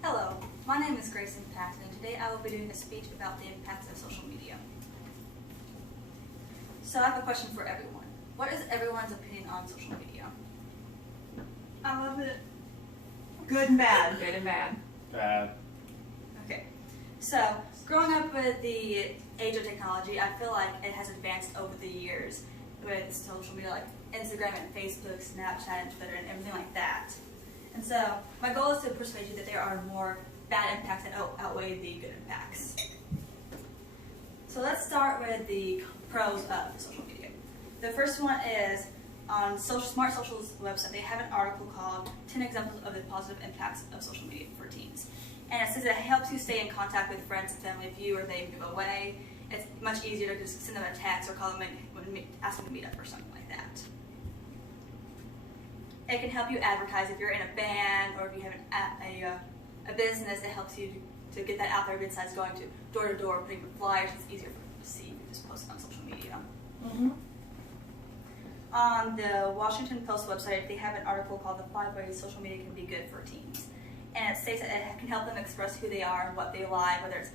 Hello, my name is Grace Impact, and today I will be doing a speech about the impacts of social media. So I have a question for everyone. What is everyone's opinion on social media? I love it. Good and bad. Good and bad. Bad. Okay, so growing up with the age of technology, I feel like it has advanced over the years with social media like Instagram and Facebook, Snapchat and Twitter and everything like that. And so my goal is to persuade you that there are more bad impacts that outweigh the good impacts. So let's start with the pros of social media. The first one is on Smart Social's website, they have an article called 10 Examples of the Positive Impacts of Social Media for Teens. And it says it helps you stay in contact with friends and family if you or they move away. It's much easier to just send them a text or call them and ask them to meet up or something like that. It can help you advertise if you're in a band or if you have a business. It helps you to get that out there besides going to door, putting flyers. It's easier for people to see if you just post it on social media. Mm-hmm. On the Washington Post website, they have an article called The 5 Ways Social Media Can Be Good for Teens. And it states that it can help them express who they are and what they like, whether it's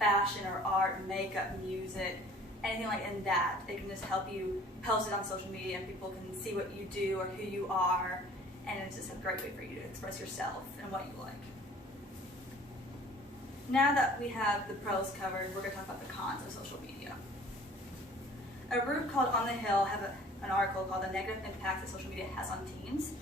fashion or art, makeup, music, anything like that. It can just help you post it on social media and people can see what you do or who you are, and it's just a great way for you to express yourself and what you like. Now that we have the pros covered, we're going to talk about the cons of social media. A group called On the Hill have an article called The Negative Impacts that Social Media Has on Teens,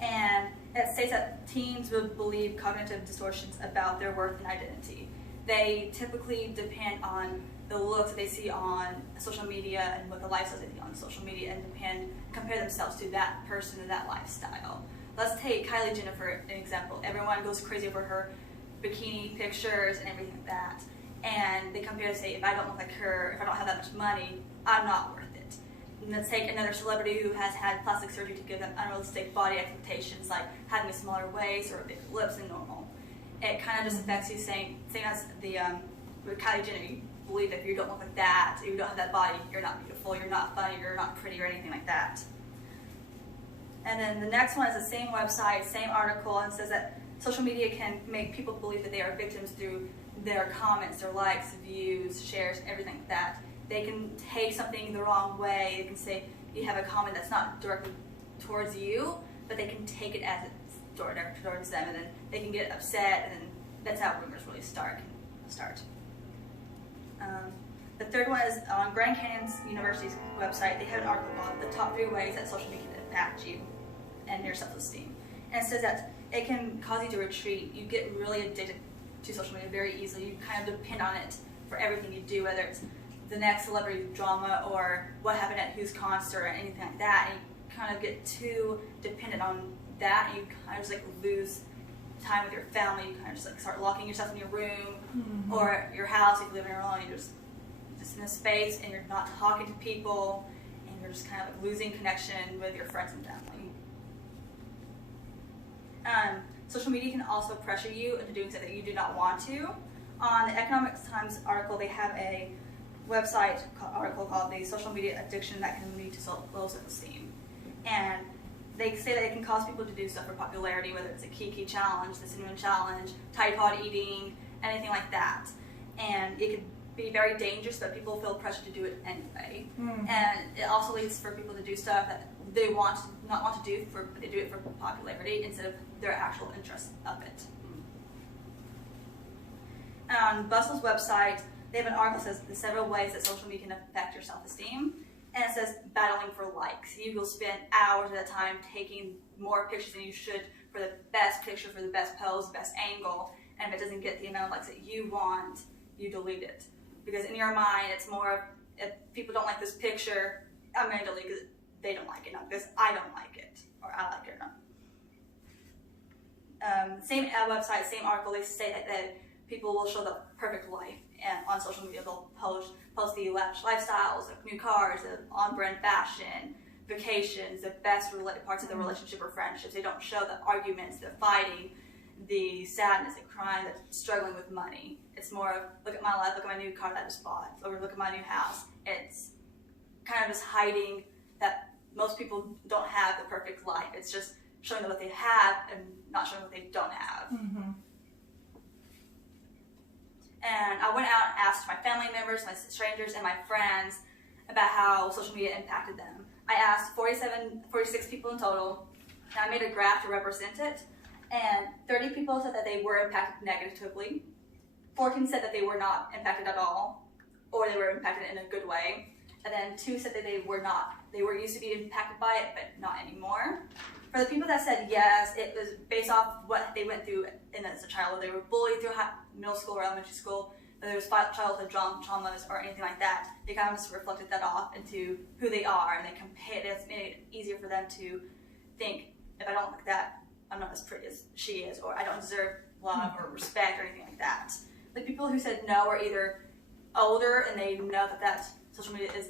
and it states that teens will believe cognitive distortions about their worth and identity. They typically depend on the looks that they see on social media and what the lifestyles they see on social media and compare themselves to that person and that lifestyle. Let's take Kylie Jenner for an example. Everyone goes crazy over her bikini pictures and everything like that. And they compare to say, if I don't look like her, if I don't have that much money, I'm not worth it. And let's take another celebrity who has had plastic surgery to give them unrealistic body expectations like having a smaller waist or bigger lips than normal. It kind of just affects you same as the with Kylie Jenner, you believe that if you don't look like that, if you don't have that body, you're not beautiful, you're not funny, you're not pretty or anything like that. And then the next one is the same website, same article, and says that social media can make people believe that they are victims through their comments, their likes, views, shares, everything like that. They can take something the wrong way. They can say you have a comment that's not directly towards you, but they can take it as it's towards them, and then they can get upset, and then that's how rumors really start. The third one is on Grand Canyon University's website. They have an article called The Top 3 Ways That Social Media Can Impact You and Your Self-Esteem. And it says that it can cause you to retreat. You get really addicted to social media very easily. You kind of depend on it for everything you do, whether it's the next celebrity drama or what happened at whose concert or anything like that. And you kind of get too dependent on that, and you kind of just like lose time with your family. You kind of just like start locking yourself in your room or your house if you live on your own. You're just in a space and you're not talking to people, and you're just kind of like losing connection with your friends and family. Social media can also pressure you into doing something that you do not want to. On the Economic Times article, they have a website article called The Social Media Addiction That Can Lead to Low Self-Esteem. And they say that it can cause people to do stuff for popularity, whether it's a Kiki challenge, the cinnamon challenge, Tide Pod eating, anything like that. And it could be very dangerous, but people feel pressure to do it anyway. And it also leads for people to do stuff that they not want to do, but they do it for popularity instead of their actual interest of it. On Bustle's website, they have an article that says the several ways that social media can affect your self-esteem. And it says battling for likes. You will spend hours at a time taking more pictures than you should for the best picture, for the best pose, the best angle. And if it doesn't get the amount of likes that you want, you delete it. Because in your mind, it's more of, if people don't like this picture, I'm going to delete it because they don't like it, not because I don't like it, or I like it or not. Same website, same article, they say that people will show the perfect life on social media. They'll post the lavish lifestyles, like new cars, the on-brand fashion, vacations, the best parts of the relationship or friendships. They don't show the arguments, the fighting, the sadness, the crying, the struggling with money. It's more of, look at my life, look at my new car that I just bought, or look at my new house. It's kind of just hiding that most people don't have the perfect life. It's just showing them what they have and not showing what they don't have. And I went out and asked my family members, my strangers, and my friends about how social media impacted them. I asked 46 people in total, and I made a graph to represent it. And 30 people said that they were impacted negatively. 14 said that they were not impacted at all, or they were impacted in a good way. And then 2 said that they were not. They were used to be impacted by it, but not anymore. For the people that said yes, it was based off what they went through as a child. Whether they were bullied through middle school or elementary school, whether there was childhood traumas or anything like that. They kind of just reflected that off into who they are, and they compared. It's made it easier for them to think, if I don't look like that, I'm not as pretty as she is, or I don't deserve love or respect or anything like that. The people who said no are either older and they know that social media is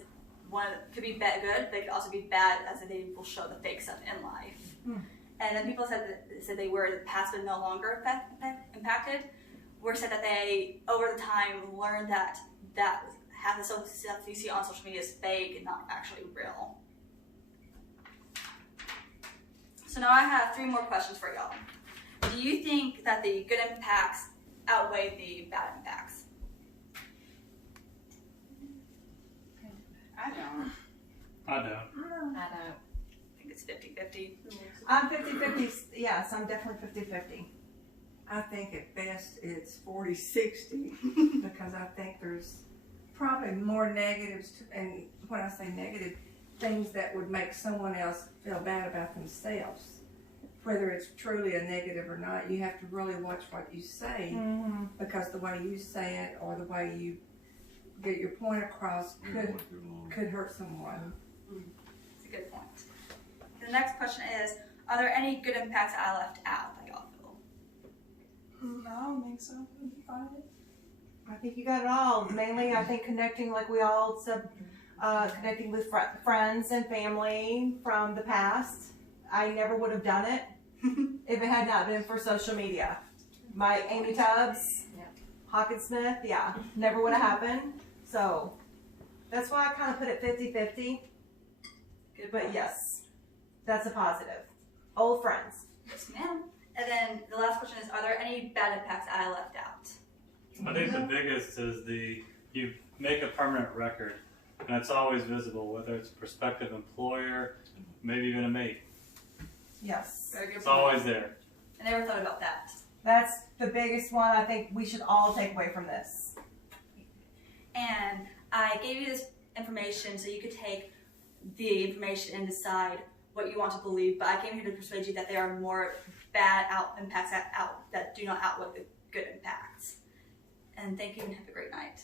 could be bad, good, but it could also be bad, as they will show the fake stuff in life. And then people said they were in the past but no longer impacted, were said that they over the time learned that half the stuff you see on social media is fake and not actually real. So now I have 3 more questions for y'all. Do you think that the good impacts outweigh the bad impacts? I don't. I don't. I don't. I think it's 50-50. I'm 50-50. Yes, I'm definitely 50-50. I think at best it's 40-60 because I think there's probably more negatives, and when I say negative, things that would make someone else feel bad about themselves. Whether it's truly a negative or not, you have to really watch what you say because the way you say it or the way you get your point across could hurt someone. It's a good point. The next question is, are there any good impacts that I left out that y'all feel? No, I don't think so. It'd be fine. I think you got it all. Mainly, I think connecting, like we all said, connecting with friends and family from the past. I never would have done it if it had not been for social media. My Amy Tubbs, Hawkins Smith, never would have happened. So that's why I kind of put it 50-50. But yes, that's a positive. Old friends. Yes, ma'am. And then the last question is, are there any bad impacts that I left out? I think the biggest is you make a permanent record, and it's always visible, whether it's a prospective employer, maybe even a mate. Yes. Very good It's point. always there. I never thought about that. That's the biggest one I think we should all take away from this. And I gave you this information so you could take the information and decide what you want to believe, but I came here to persuade you that there are more bad impacts that do not outweigh the good impacts. And thank you and have a great night.